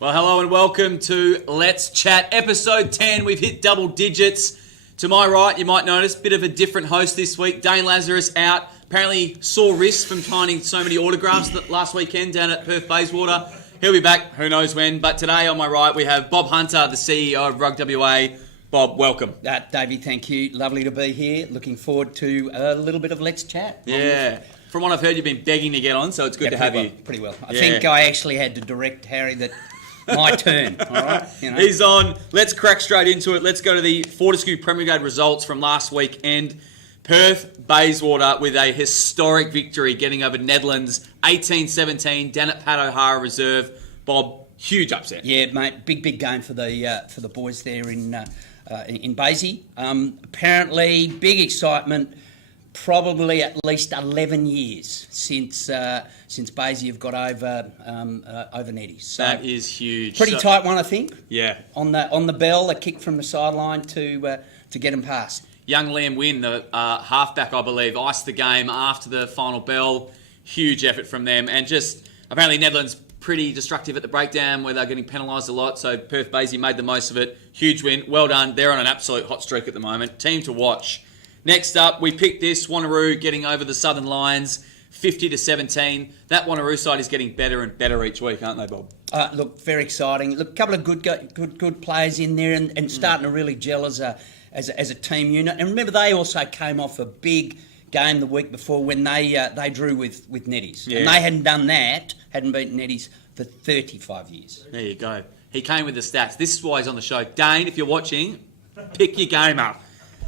Well, hello and welcome to Let's Chat, episode 10. We've hit double digits. To my right, you might notice, a bit of a different host this week. Dane Lazarus out. Apparently sore wrists from signing so many autographs last weekend down at Perth Bayswater. He'll be back, who knows when. But today on my right, we have Bob Hunter, the CEO of Rugby WA. Bob, welcome. Davey, thank you. Lovely to be here. Looking forward to a little bit of Let's Chat. Yeah. From what I've heard, you've been begging to get on, so it's good to have you. Pretty well. I think I actually had to direct Harry that my turn. All right. You know. He's on. Let's crack straight into it. Let's go to the Fortescue Premier Grade results from last weekend. Perth Bayswater with a historic victory, getting over Netherlands 18-17 down at Pat O'Hara Reserve. Bob, huge upset. Yeah, mate. Big game for the boys there in Baysy. Apparently, big excitement. Probably at least 11 years since Baysy have got over Netties. So that is huge. Pretty tight one, I think. Yeah. On the bell, a kick from the sideline to get them past. Young Liam Wynn, the halfback, I believe, iced the game after the final bell. Huge effort from them, and just apparently Netherlands pretty destructive at the breakdown where they're getting penalised a lot. So Perth Baysy made the most of it. Huge win. Well done. They're on an absolute hot streak at the moment. Team to watch. Next up, we picked this, Wanneroo getting over the Southern Lions, 50-17. That Wanneroo side is getting better and better each week, aren't they, Bob? Look, very exciting. Look, a couple of good players in there and starting to really gel as a team unit. And remember, they also came off a big game the week before when they drew with Netties. Yeah. And they hadn't beaten Netties for 35 years. There you go. He came with the stats. This is why he's on the show. Dane, if you're watching, pick your game up.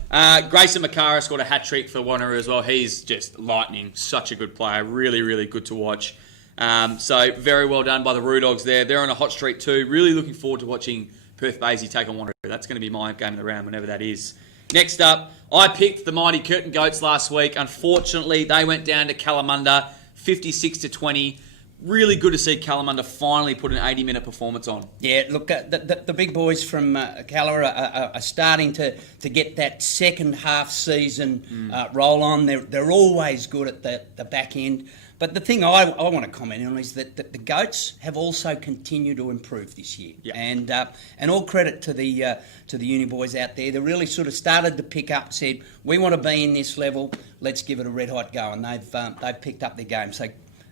Grayson Makara scored a hat-trick for Wanneroo as well. He's just lightning. Such a good player. Really, really good to watch. So very well done by the Roo Dogs there. They're on a hot streak too. Really looking forward to watching Perth Baysy take on Wanneroo. That's going to be my game of the round whenever that is. Next up, I picked the mighty Curtin Goats last week. Unfortunately, they went down to Kalamunda 56-20. Really good to see Kalamunda finally put an 80-minute performance on. Yeah, look, the big boys from Calla are starting to get that second half season roll on. They're always good at the back end. But the thing I want to comment on is that the Goats have also continued to improve this year. Yep. And all credit to the uni boys out there. They really sort of started to pick up, said, we want to be in this level, let's give it a red-hot go. And they've picked up their game. So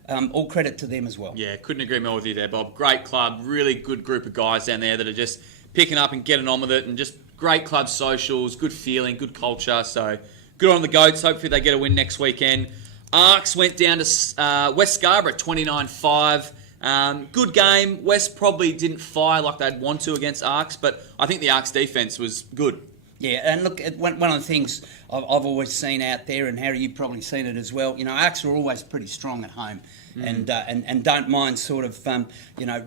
all credit to them as well. Yeah, couldn't agree more with you there, Bob. Great club, really good group of guys down there that are just picking up and getting on with it, and just great club socials, good feeling, good culture. So good on the Goats. Hopefully they get a win next weekend. Arcs went down to West Scarborough at 29-5. Good game. West probably didn't fire like they'd want to against Arcs, but I think the Arcs defence was good. Yeah, and look, one of the things I've always seen out there, and Harry, you've probably seen it as well, Arcs are always pretty strong at home and don't mind sort of,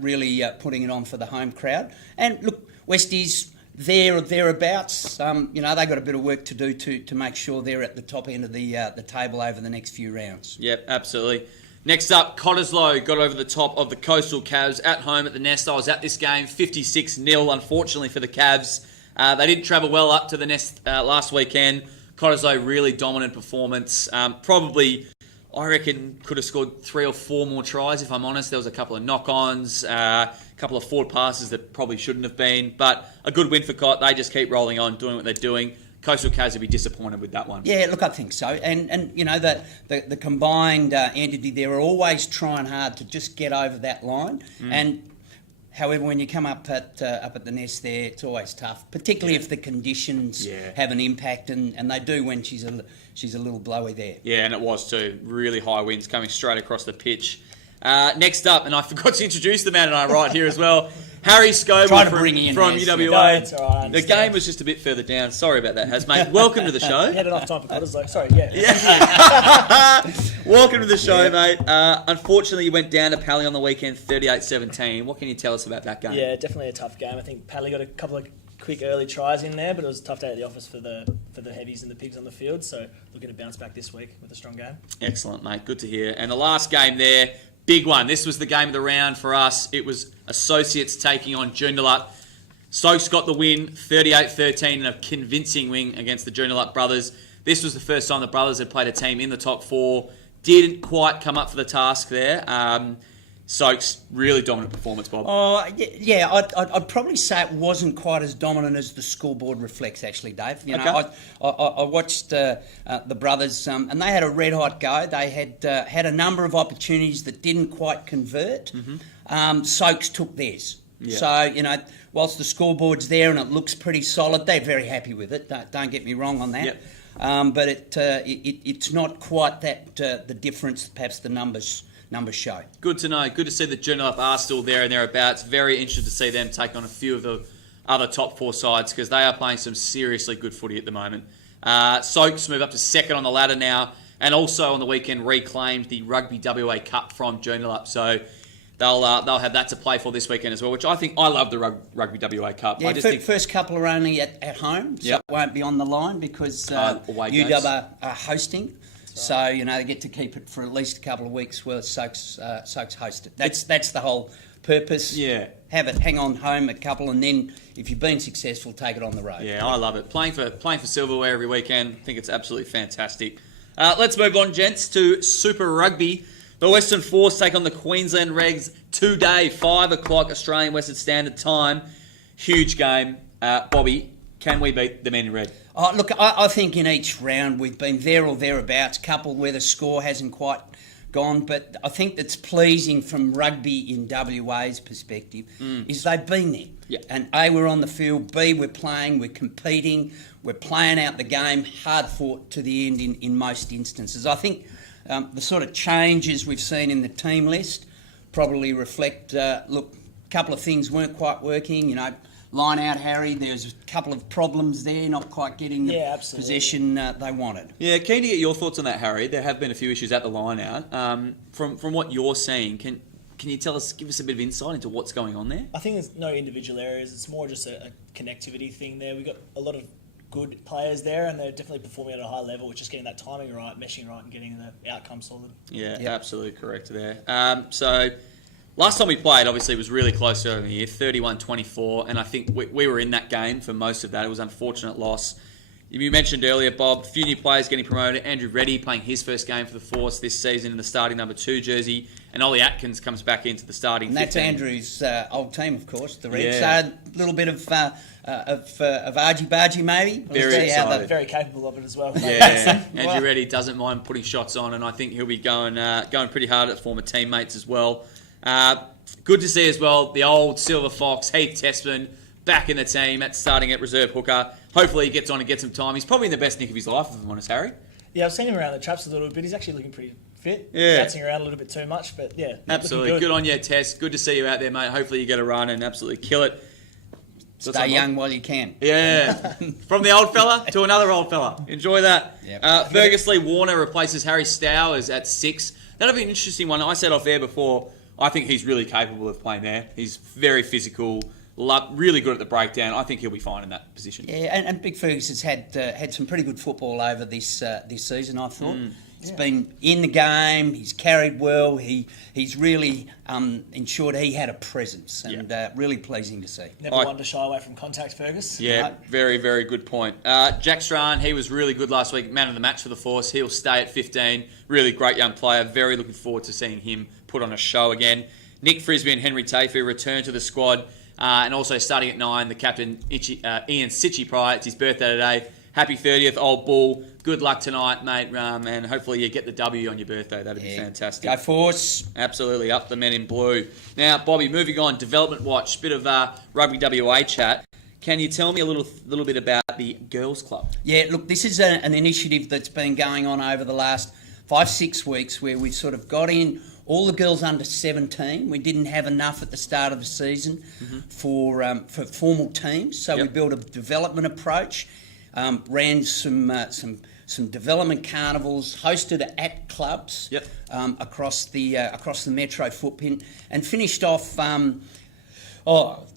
really putting it on for the home crowd. And look, Westies, there or thereabouts, they've got a bit of work to do to make sure they're at the top end of the table over the next few rounds. Yep, absolutely. Next up, Cottesloe got over the top of the Coastal Cavs at home at the Nest. I was at this game, 56-0, unfortunately for the Cavs. They didn't travel well up to the Nest last weekend. Cottesloe, really dominant performance. Probably, I reckon, could have scored 3 or 4 more tries, if I'm honest. There was a couple of knock-ons, a couple of forward passes that probably shouldn't have been. But a good win for Cott. They just keep rolling on, doing what they're doing. Coastal Cavs would be disappointed with that one. Yeah, look, I think so. And the combined entity, they're always trying hard to just get over that line. And however, when you come up at the Nest there, it's always tough, particularly if the conditions have an impact, and they do when she's a little blowy there. Yeah, and it was too. Really high winds coming straight across the pitch. Next up, and I forgot to introduce the man and I right here as well, Harry Scoble from UWA. No, right, the game was just a bit further down. Sorry about that, Has, mate. Welcome to the show. You had enough time for Cotters, though. Sorry, yeah. Welcome to the show, mate. Unfortunately, you went down to Pally on the weekend, 38-17. What can you tell us about that game? Yeah, definitely a tough game. I think Pally got a couple of quick early tries in there, but it was a tough day at the office for the heavies and the pigs on the field. So looking to bounce back this week with a strong game. Excellent, mate. Good to hear. And the last game there, big one. This was the game of the round for us. It was Associates taking on Joondalup. Stokes got the win, 38-13, in a convincing win against the Joondalup brothers. This was the first time the brothers had played a team in the top 4. Didn't quite come up for the task there. Soaks, really dominant performance, Bob. Oh, yeah. I'd probably say it wasn't quite as dominant as the scoreboard reflects, actually, Dave. You know, Okay. I watched the brothers, and they had a red hot go. They had a number of opportunities that didn't quite convert. Soaks took theirs. Yeah. So, you know, whilst the scoreboard's there and it looks pretty solid, they're very happy with it. Don't get me wrong on that. Yep. But it's not quite that the difference perhaps the numbers show. Good to know. Good to see that Joondalup are still there and thereabouts. Very interested to see them take on a few of the other top 4 sides because they are playing some seriously good footy at the moment. Soaks move up to second on the ladder now, and also on the weekend reclaimed the Rugby WA Cup from Joondalup. So they'll have that to play for this weekend as well, which I love the Rugby WA Cup. Yeah, I just think first couple are only at home, so Yep. it won't be on the line because away games. UW are hosting. So, you know, they get to keep it for at least a couple of weeks while Soaks host it. That's the whole purpose. Yeah. Have it hang on home a couple, and then if you've been successful, take it on the road. Yeah, I love it. Playing for silverware every weekend, I think it's absolutely fantastic. Let's move on, gents, to Super Rugby. The Western Force take on the Queensland Regs today, 5 o'clock Australian Western Standard Time. Huge game. Bobby, can we beat the men in red? Oh, look, I think in each round we've been there or thereabouts, couple where the score hasn't quite gone, but I think that's pleasing from rugby in WA's perspective is they've been there. Yep. And A, we're on the field, B, we're playing, we're competing, we're playing out the game, hard fought to the end in most instances. I think the sort of changes we've seen in the team list probably reflect, look, a couple of things weren't quite working, you know, line out Harry, there's a couple of problems there, not quite getting the possession they wanted. Yeah, keen to get your thoughts on that, Harry. There have been a few issues at the line out. From what you're seeing, can you give us a bit of insight into what's going on there? I think there's no individual areas. It's more just a connectivity thing there. We've got a lot of good players there, and they're definitely performing at a high level. It's just getting that timing right, meshing right, and getting the outcome solid. Yeah, Yep. absolutely correct there. So last time we played, obviously, it was really close early in the year, 31-24, and I think we were in that game for most of that. It was an unfortunate loss. You mentioned earlier, Bob, a few new players getting promoted. Andrew Reddy playing his first game for the Force this season in the starting number 2 jersey, and Ollie Atkins comes back into the starting And that's 15. Andrew's old team, of course, the Reds. Yeah. A little bit of argy-bargy, maybe. Very We'll see how excited. Very capable of it as well. Yeah, Well- Andrew Reddy doesn't mind putting shots on, and I think he'll be going pretty hard at former teammates as well. Good to see as well the old Silver Fox, Heath Testman, back in the team starting at reserve hooker. Hopefully he gets on and gets some time. He's probably in the best nick of his life, if I'm honest, Harry. Yeah, I've seen him around the traps a little bit. He's actually looking pretty fit. Yeah. Bouncing around a little bit too much, but yeah. Absolutely. looking Good on you, Tess. Good to see you out there, mate. Hopefully you get a run and absolutely kill it. Stay young while you can. Yeah. From the old fella to another old fella. Enjoy that. Yep. Fergus Lee Warner replaces Harry Stowers at 6. That'll be an interesting one. I said off air before, I think he's really capable of playing there. He's very physical, really good at the breakdown. I think he'll be fine in that position. Yeah, and Big Fergus has had some pretty good football over this season, I thought. He's been in the game, he's carried well, he's really ensured he had a presence, and really pleasing to see. Never one to shy away from contact, Fergus. Yeah, Right. very, very good point. Jack Strahan, he was really good last week, man of the match for the Force. He'll stay at 15. Really great young player. Very looking forward to seeing him put on a show again. Nick Frisbee and Henry Tafey return to the squad. And also starting at 9, the captain, Ian Sitchy. It's his birthday today. Happy 30th, old bull. Good luck tonight, mate. And hopefully you get the W on your birthday. That'd be fantastic. Go Force. Absolutely, up the men in blue. Now, Bobby, moving on, Development Watch, bit of Rugby WA chat. Can you tell me a little bit about the Girls Club? Yeah, look, this is an initiative that's been going on over the last 5-6 weeks where we've sort of got in all the girls under 17. We didn't have enough at the start of the season for formal teams, so we built a development approach, ran some development carnivals, hosted at clubs across the metro footprint, and finished off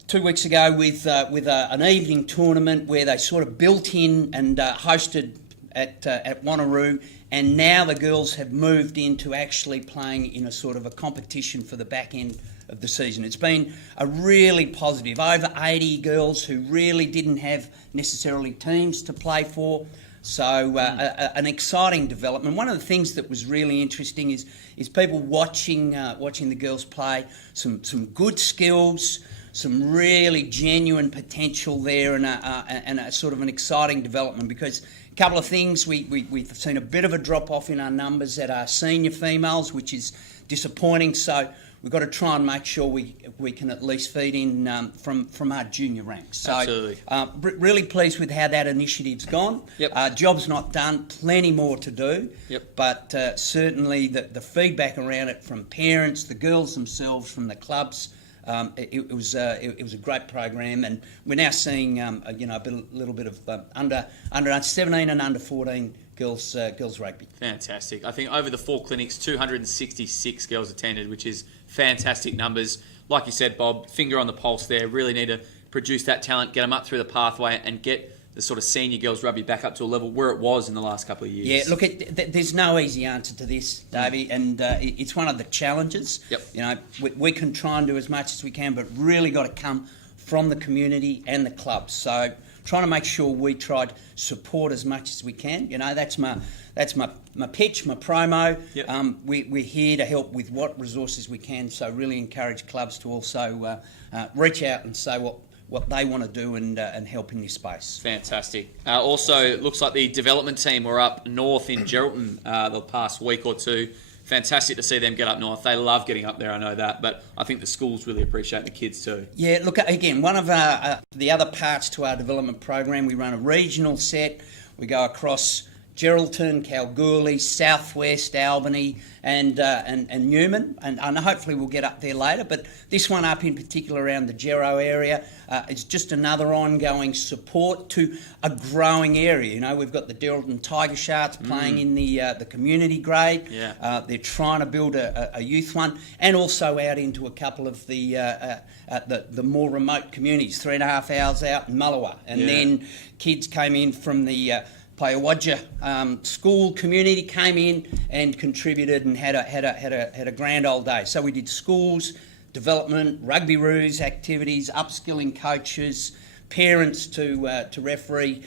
2 weeks ago with an evening tournament where they sort of built in and hosted at Wanneroo. And now the girls have moved into actually playing in a sort of a competition for the back end of the season. It's been a really positive. Over 80 girls who really didn't have necessarily teams to play for So an exciting development. One of the things that was really interesting is people watching the girls play. Some good skills, some really genuine potential there, and a sort of an exciting development. Because a couple of things, we've seen a bit of a drop off in our numbers at our senior females, which is disappointing. So we've got to try and make sure we can at least feed in from our junior ranks. So, absolutely. Really pleased with how that initiative's gone. Yep. Job's not done, plenty more to do. Yep. But certainly the feedback around it from parents, the girls themselves, from the clubs, it was a great program, and we're now seeing a little bit of under 17 and under 14 girls rugby. Fantastic. I think over the 4 clinics, 266 girls attended, which is fantastic numbers. Like you said, Bob, finger on the pulse there. Really need to produce that talent, get them up through the pathway, and get the sort of senior girls rugby back up to a level where it was in the last couple of years. Yeah, look, there's no easy answer to this, Davey, and it's one of the challenges. Yep. You know, we can try and do as much as we can, but really got to come from the community and the clubs. So trying to make sure we try to support as much as we can. You know, that's my pitch, my promo. Yep. We're here to help with what resources we can. So really encourage clubs to also reach out and say what they want to do and help in this space. Fantastic. Also, it looks like the development team were up north in Geraldton the past week or two. Fantastic to see them get up north. They love getting up there, I know that, but I think the schools really appreciate the kids too. Yeah, look, again, one of the other parts to our development program, we run a regional set. We go across Geraldton, Kalgoorlie, Southwest, Albany, and Newman, and hopefully we'll get up there later. But this one up in particular around the Gero area is just another ongoing support to a growing area. You know, we've got the Geraldton Tiger Sharks playing in the community grade. Yeah. They're trying to build a youth one, and also out into a couple of the more remote communities, 3.5 hours out in Mullawa, and then kids came in from the Payawadja school community, came in and contributed and had a grand old day. So we did schools, development, rugby roos activities, upskilling coaches, parents to referee,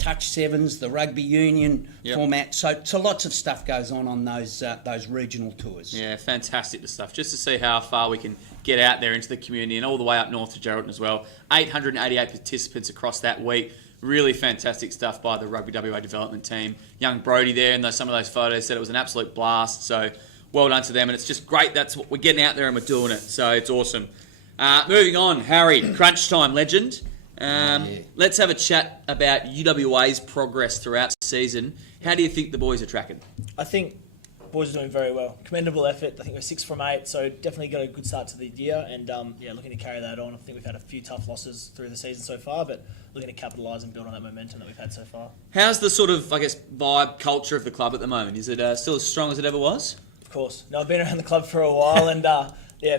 touch sevens, the rugby union format. So lots of stuff goes on those regional tours. Yeah, fantastic stuff. Just to see how far we can get out there into the community and all the way up north to Geraldton as well. 888 participants across that week. Really fantastic stuff by the Rugby WA development team. Young Brody there, and some of those photos said it was an absolute blast. So well done to them, and it's just great. That's what we're getting out there and we're doing it. So it's awesome. Moving on, Harry, crunch time legend. Let's have a chat about UWA's progress throughout the season. How do you think the boys are tracking? I think boys are doing very well. Commendable effort. I think we're 6 from 8, so definitely got a good start to the year, and looking to carry that on. I think we've had a few tough losses through the season so far, but looking to capitalise and build on that momentum that we've had so far. How's the sort of, vibe, culture of the club at the moment? Is it still as strong as it ever was? Of course. No, I've been around the club for a while, and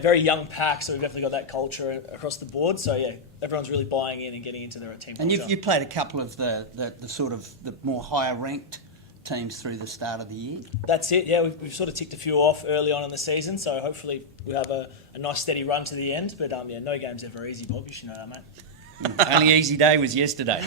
very young pack, so we've definitely got that culture across the board. So everyone's really buying in and getting into their team culture. And you've played a couple of the sort of the more higher ranked teams through the start of the year. That's it, yeah. We've sort of ticked a few off early on in the season, so hopefully we have a nice steady run to the end. But no game's ever easy, Bob. You should know that, mate. Only easy day was yesterday.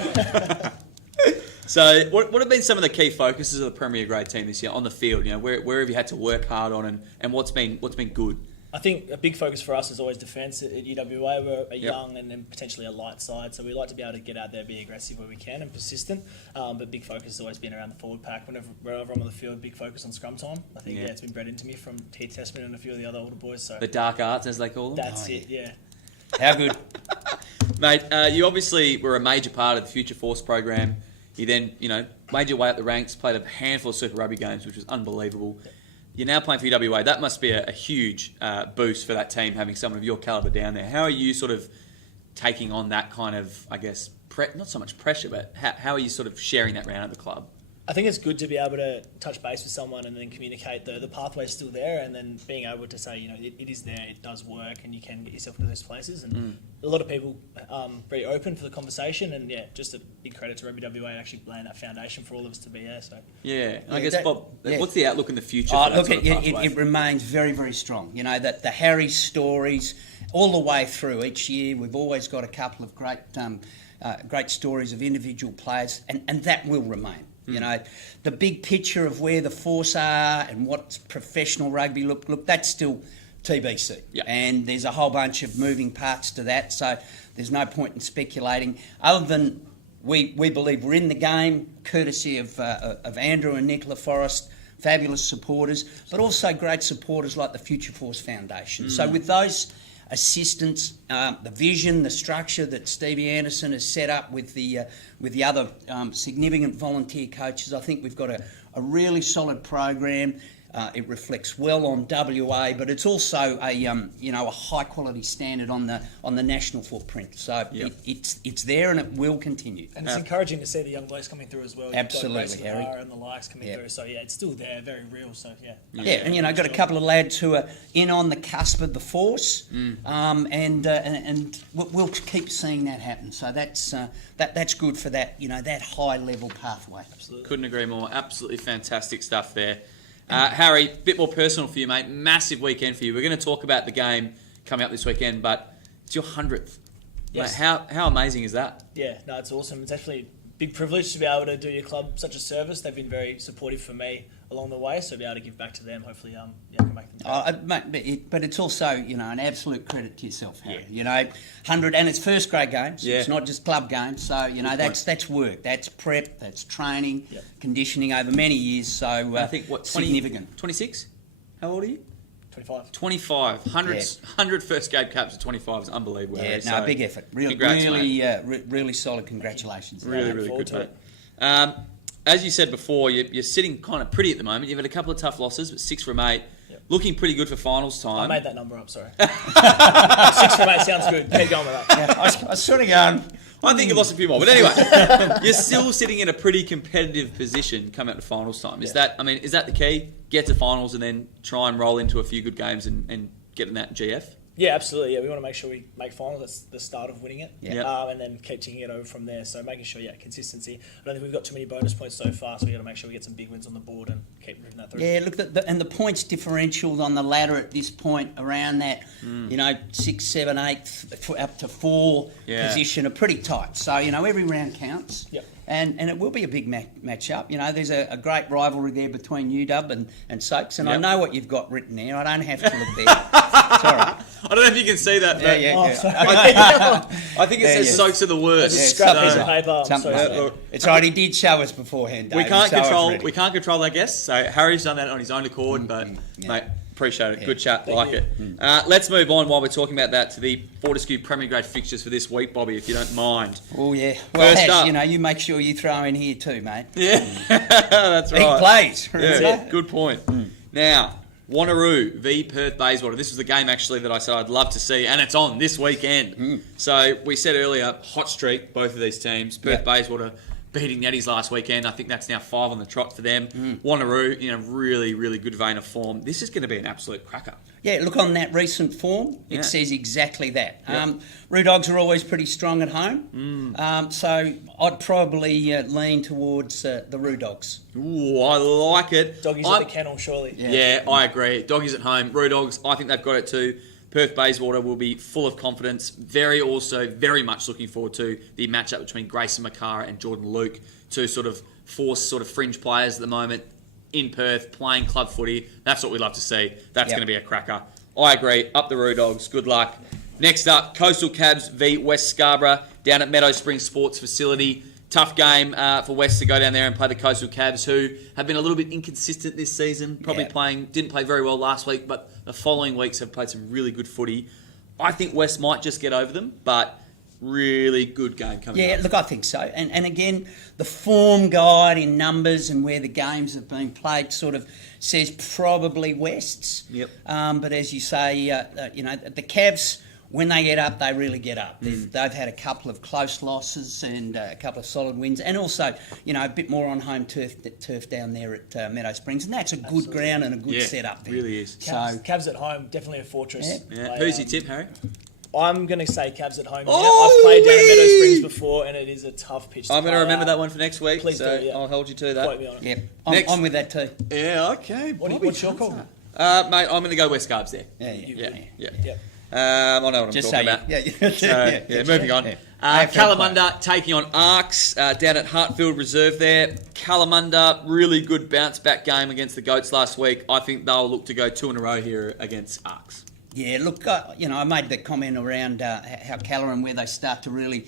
So, what have been some of the key focuses of the Premier Grade team this year on the field? You know, where have you had to work hard on, and what's been good? I think a big focus for us is always defence at UWA. We're a young and potentially a light side, so we like to be able to get out there, be aggressive where we can and persistent. But big focus has always been around the forward pack. Whenever I'm on the field, big focus on scrum time. I think it's been bred into me from T. Testman and a few of the other older boys. So the dark arts, as they call them. That's it. Yeah. How good, mate? You obviously were a major part of the Future Force program. You then, made your way up the ranks, played a handful of Super Rugby games, which was unbelievable. You're now playing for UWA. That must be a huge boost for that team, having someone of your calibre down there. How are you sort of taking on that kind of, not so much pressure, but how are you sort of sharing that around at the club? I think it's good to be able to touch base with someone and then communicate the pathway's still there, and then being able to say, it is there, it does work, and you can get yourself to those places. And a lot of people very open for the conversation, and just a big credit to Rugby WA actually laying that foundation for all of us to be there. So I guess Bob, what's the outlook in the future? For that sort of pathway? It remains very, very strong. That the Harry stories all the way through each year. We've always got a couple of great stories of individual players, and that will remain. You know, the big picture of where the Force are and what's professional rugby look, that's still TBC. Yeah. And there's a whole bunch of moving parts to that, so there's no point in speculating other than we believe we're in the game, courtesy of Andrew and Nicola Forrest, fabulous supporters, but also great supporters like the Future Force Foundation. So with those assistance, the vision, the structure that Stevie Anderson has set up with the other significant volunteer coaches, I think we've got a really solid program. It reflects well on WA, but it's also a high quality standard on the national footprint. So it's there and it will continue. And it's encouraging to see the young blokes coming through as well. Absolutely, Harry. And the likes coming through. So it's still there, very real. So and got a couple of lads who are in on the cusp of the Force, and we'll keep seeing that happen. So that's good for that that high level pathway. Absolutely. Couldn't agree more. Absolutely fantastic stuff there. Harry, a bit more personal for you, mate. Massive weekend for you. We're going to talk about the game coming up this weekend, but it's your 100th. Yes. Mate, how amazing is that? Yeah, no, it's awesome. It's actually a big privilege to be able to do your club such a service. They've been very supportive for me along the way, so to be able to give back to them, hopefully, I can make them. But it's also an absolute credit to yourself, Harry. 100, and it's first grade games. Yeah. It's not just club games. So that's work, that's prep, that's training, conditioning over many years. So I think significant. 26? How old are you? 25. 25. 100 first grade caps at 25 is unbelievable. Yeah, Harry. big effort. Congrats, Really solid. Congratulations. Really good, mate. As you said before, you're sitting kind of pretty at the moment. You've had a couple of tough losses, but 6 from 8. Yep. Looking pretty good for finals time. I made that number up, sorry. 6 from 8 sounds good. Keep going with that. Yeah, I was sort of going... I think you've lost a few more. But anyway, you're still sitting in a pretty competitive position coming up to finals time. Is that the key? Get to finals and then try and roll into a few good games and get in that GF? Yeah, absolutely. Yeah, we want to make sure we make finals. That's the start of winning it. Yeah. And then keep ticking it over from there. So making sure, consistency. I don't think we've got too many bonus points so far, so we've got to make sure we get some big wins on the board and keep moving that through. Yeah, look, and the points differentials on the ladder at this point around that, 6, 7, 8, up to 4 position are pretty tight. So, every round counts. Yep. And it will be a big match-up. There's a great rivalry there between UW and Soaks, and I know what you've got written there. I don't have to look there. Sorry. I don't know if you can see that. But I think it says Soaks are the worst. It's a scrap piece of paper. It's right. He did show us beforehand. We can't control our guests. So Harry's done that on his own accord. But mate, appreciate it. Good chat. Like it. Let's move on while we're talking about that to the Fortescue Premier Grade fixtures for this week, Bobby, if you don't mind. Oh yeah. Well, First up, you make sure you throw in here too, mate. Yeah, that's right. He plays. Yeah, good point. Now, Wanneroo v Perth Bayswater. This was the game actually that I said I'd love to see, and it's on this weekend. So we said earlier, hot streak, both of these teams. Perth Bayswater beating the Addies last weekend. I think that's now 5 on the trot for them. Wanneroo in a really, really good vein of form. This is going to be an absolute cracker. Yeah, look, on that recent form, it says exactly that. Roo Dogs are always pretty strong at home, so I'd probably lean towards the Roo Dogs. Ooh, I like it. Doggies at the kennel, surely. Yeah, I agree. Doggies at home. Roo Dogs, I think they've got it too. Perth Bayswater will be full of confidence. Very much looking forward to the matchup between Grayson Makara and Jordan Luke, two sort of force fringe players at the moment in Perth playing club footy. That's what we love to see. That's going to be a cracker. I agree. Up the Roo Dogs. Good luck. Next up, Coastal Cabs v West Scarborough down at Meadow Springs Sports Facility. Tough game for West to go down there and play the Coastal Cabs, who have been a little bit inconsistent this season. Didn't play very well last week, but the following weeks have played some really good footy. I think West might just get over them, but really good game coming up. Yeah, look, I think so. And again, the form guide in numbers and where the games have been played sort of says probably West's. Yep. But as you say, the Cavs, when they get up, they really get up. They've had a couple of close losses and a couple of solid wins, and also, a bit more on home turf down there at Meadow Springs, and that's a good ground and a good setup there. Really is. Cavs at home, definitely a fortress. Yeah. Who's your tip, Harry? I'm going to say Cavs at home. I've played down at Meadow Springs before, and it is a tough pitch to I'm going to remember that one for next week, Please so do, yeah. I'll hold you to that. Quote me on it. Yeah, I'm with that too. Yeah, okay. What's your call? Mate, I'm going to go West Carbs there. Yeah. I know what I'm talking about. Yeah. Moving on. Kalamunda taking on Arcs down at Hartfield Reserve there. Kalamunda, really good bounce back game against the Goats last week. I think they'll look to go 2 in a row here against Arcs. Yeah, look, I made the comment around how Callum, where they start to really,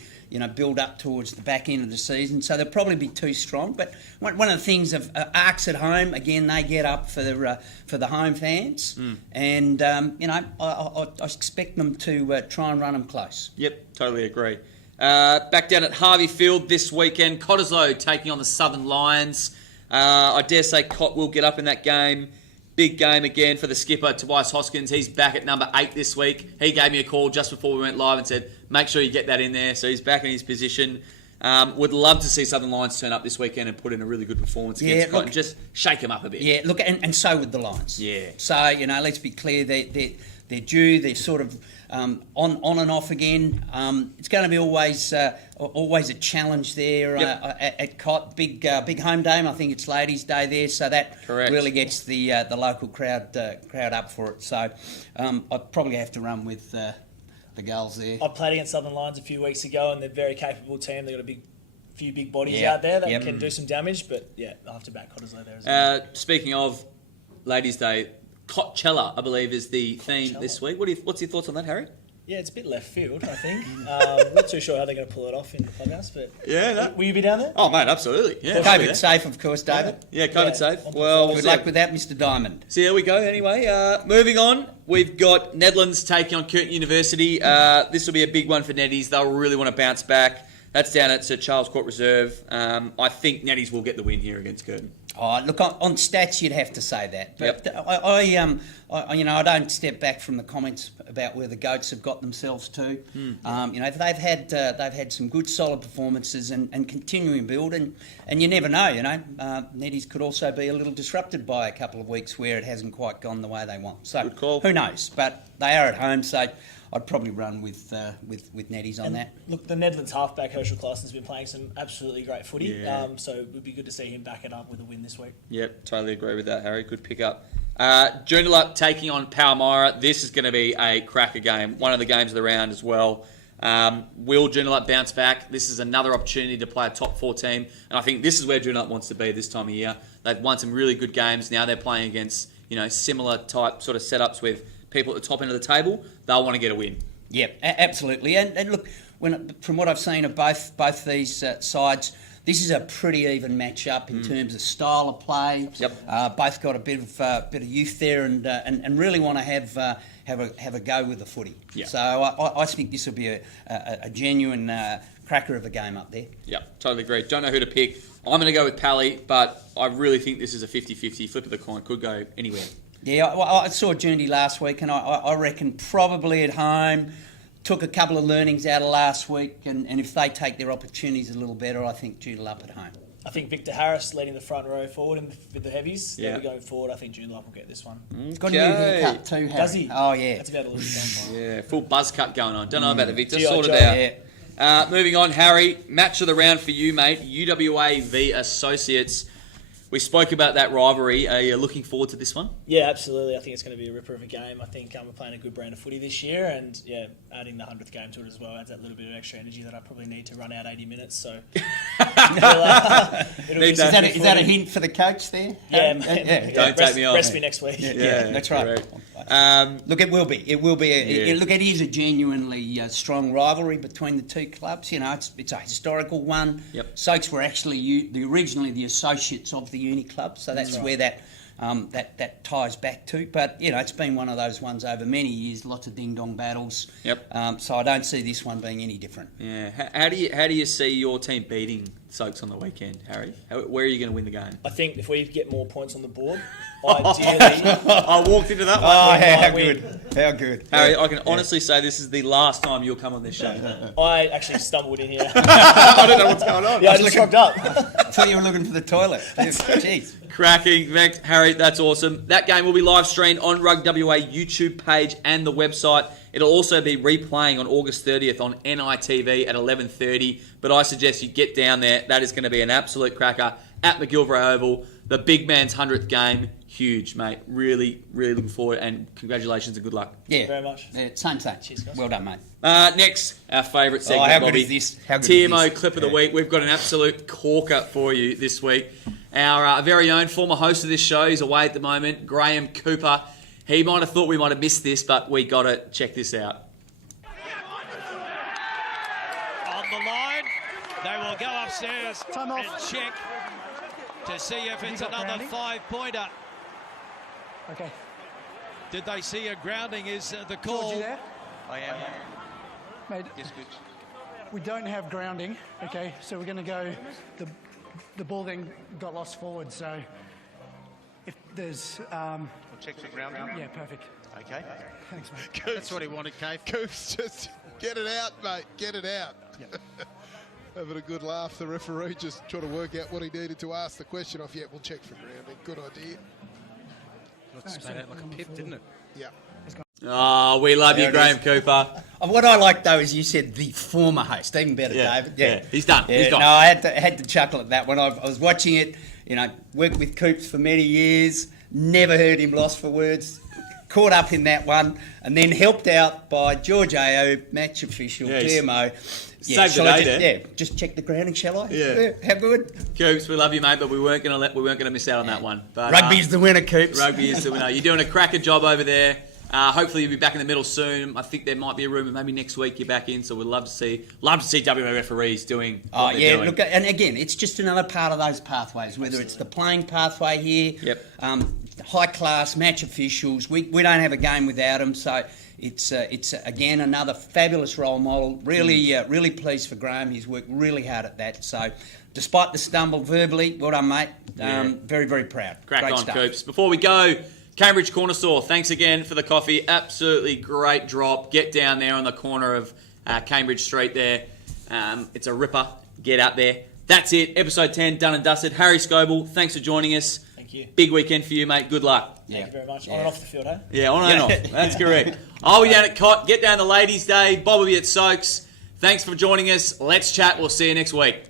build up towards the back end of the season. So they'll probably be too strong. But one of the things of Arcs at home, again, they get up for the home fans. And, I expect them to try and run them close. Yep, totally agree. Back down at Harvey Field this weekend, Cottesloe taking on the Southern Lions. I dare say Cott will get up in that game. Big game again for the skipper, Tobias Hoskins. He's back at number 8 this week. He gave me a call just before we went live and said, make sure you get that in there. So he's back in his position. Would love to see Southern Lions turn up this weekend and put in a really good performance against Cott and just shake them up a bit. Yeah, look, and so would the Lions. Yeah. So, let's be clear, they're due, they're sort of on and off again. It's going to be always a challenge there at Cott. Big home game. I think it's Ladies' Day there, so that really gets the local crowd up for it. So I'd probably have to run with the girls there. I played against Southern Lions a few weeks ago, and they're a very capable team. They've got a few big bodies out there that can do some damage. But I'll have to back Cottesloe there as well. Speaking of Ladies' Day, Coachella, I believe, is the theme this week. What's your thoughts on that, Harry? Yeah, it's a bit left field, I think. Not too sure how they're going to pull it off in the clubhouse, but will you be down there? Oh, mate, absolutely. Yeah, COVID safe, of course, David. Yeah, COVID safe. Well, good luck with that, Mr. Diamond. So there we go. Anyway, moving on, we've got Nedlands taking on Curtin University. This will be a big one for Netties. They'll really want to bounce back. That's down at Sir Charles Court Reserve. I think Netties will get the win here against Curtin. Oh, look, on stats, you'd have to say that. But I don't step back from the comments about where the Goats have got themselves to. They've had some good, solid performances and continuing build, and you never know. Netties could also be a little disrupted by a couple of weeks where it hasn't quite gone the way they want. So good call. Who knows? But they are at home, so I'd probably run with Netties on that. Look, the Netherlands halfback Herschel Claessen's been playing some absolutely great footy, so it would be good to see him back it up with a win this week. Yep, totally agree with that, Harry. Good pick up. Joondalup taking on Palmyra. This is going to be a cracker game. One of the games of the round as well. Will Joondalup bounce back? This is another opportunity to play a top 4 team, and I think this is where Joondalup wants to be this time of year. They've won some really good games. Now they're playing against similar type sort of setups with people at the top end of the table. They'll want to get a win. Yep, absolutely. And look, from what I've seen of both these sides, this is a pretty even match-up in terms of style of play. Yep. Both got a bit of youth there, and really want to have a go with the footy. Yep. So I think this will be a genuine cracker of a game up there. Yeah, totally agree. Don't know who to pick. I'm going to go with Pally, but I really think this is a 50-50. Flip of the coin, could go anywhere. Yeah, I saw Jundy last week, and I reckon probably at home took a couple of learnings out of last week, and if they take their opportunities a little better, I think Joondalup at home. I think Victor Harris leading the front row forward with the heavies. Yeah. They'll be going forward. I think Joondalup will get this one. He's got a new haircut too, Harry. Does he? Oh, yeah. That's about to look down. Yeah, full buzz cut going on. Don't know about the Victor. G.I. Sorted Joe. out. Yeah. Moving on, Harry. Match of the round for you, mate. UWA v Associates. We spoke about that rivalry. Are you looking forward to this one? Yeah, absolutely. I think it's going to be a ripper of a game. I think we're playing a good brand of footy this year, and adding the 100th game to it as well adds that little bit of extra energy that I probably need to run out 80 minutes. So, is that a hint for the coach there? Yeah, Don't take me on. Rest me next week. Yeah, that's right. Look, it will be. Look, it is a genuinely strong rivalry between the two clubs. It's a historical one. Yep. Soaks were actually originally the associates of the uni club, so that's where that ties back to. But it's been one of those ones over many years. Lots of ding dong battles. Yep. So I don't see this one being any different. Yeah. How do you see your team beating Soaks on the weekend, Harry? Where are you going to win the game? I think if we get more points on the board, ideally. I walked into that one. How good. Harry, I can honestly say this is the last time you'll come on this show. I actually stumbled in here. I don't know what's going on. Yeah, I just fucked up. I thought you were looking for the toilet. Jeez. Cracking. Thanks, Harry. That's awesome. That game will be live streamed on Rugby WA YouTube page and the website. It'll also be replaying on August 30th on NITV at 11:30. But I suggest you get down there. That is going to be an absolute cracker at McGilvray Oval. The big man's 100th game. huge, mate. Really, really looking forward, and congratulations and good luck. Yeah, very much. Yeah, same. Cheers, guys. Well done, mate. Next, our favourite segment, how Bobby. good is this? How good is TMO this? Clip of the Week. We've got an absolute corker for you this week. Our very own former host of this show is away at the moment, Graham Cooper. He might have thought we might have missed this, but we got it. Check this out. On the line, they will go upstairs and check to see if it's another 5-pointer. Okay. Did they see a grounding is the George, call? you there? I am. Mate, Yes, good. we don't have grounding, okay? So we're going to go... The ball then got lost forward, so if there's... We'll check for grounding. yeah, perfect. Okay. Thanks, mate. That's what he wanted, Cave. Coops, just get it out, mate. Get it out. Having a good laugh. The referee just trying to work out what he needed to ask the question off. Yeah, we'll check for grounding. Good idea. It spat out like a pip, didn't it? Yeah. Oh, we love you, Graham Cooper. What I like though is you said the former host. Even better, David. Yeah. He's done. Yeah, He's gone. no, I had to chuckle at that when I was watching it. You know, worked with Coops for many years. Never heard him lost for words. Caught up in that one, and then helped out by George Ao, match official, TMO. Saved the day there. Just check the grounding, shall I? Yeah. How good? Coops, we love you, mate, but we weren't going to miss out on that one. But, Rugby's the winner, Coops. Rugby is the winner. You're doing a cracker job over there. Hopefully you'll be back in the middle soon. I think there might be a rumour maybe next week you're back in, so we'd love to see WA referees doing what they're doing. Look, and again, it's just another part of those pathways, whether it's the playing pathway here, high-class match officials. We don't have a game without them, so it's again, another fabulous role model. Really pleased for Graham. He's worked really hard at that, so despite the stumble verbally, well done, mate. Very, very proud. Crack Great on, stuff. Coops. Before we go, Cambridge Corner Store, thanks again for the coffee. Absolutely great drop. Get down there on the corner of Cambridge Street there. It's a ripper. Get out there. That's it. Episode 10, done and dusted. Harry Scoble, thanks for joining us. Thank you. Big weekend for you, mate. Good luck. Thank you very much. On and off the field, eh? Yeah, on and off. That's correct. I'll be down at Cot. Get down to Ladies' Day. Bob will be at Soaks. Thanks for joining us. Let's chat. We'll see you next week.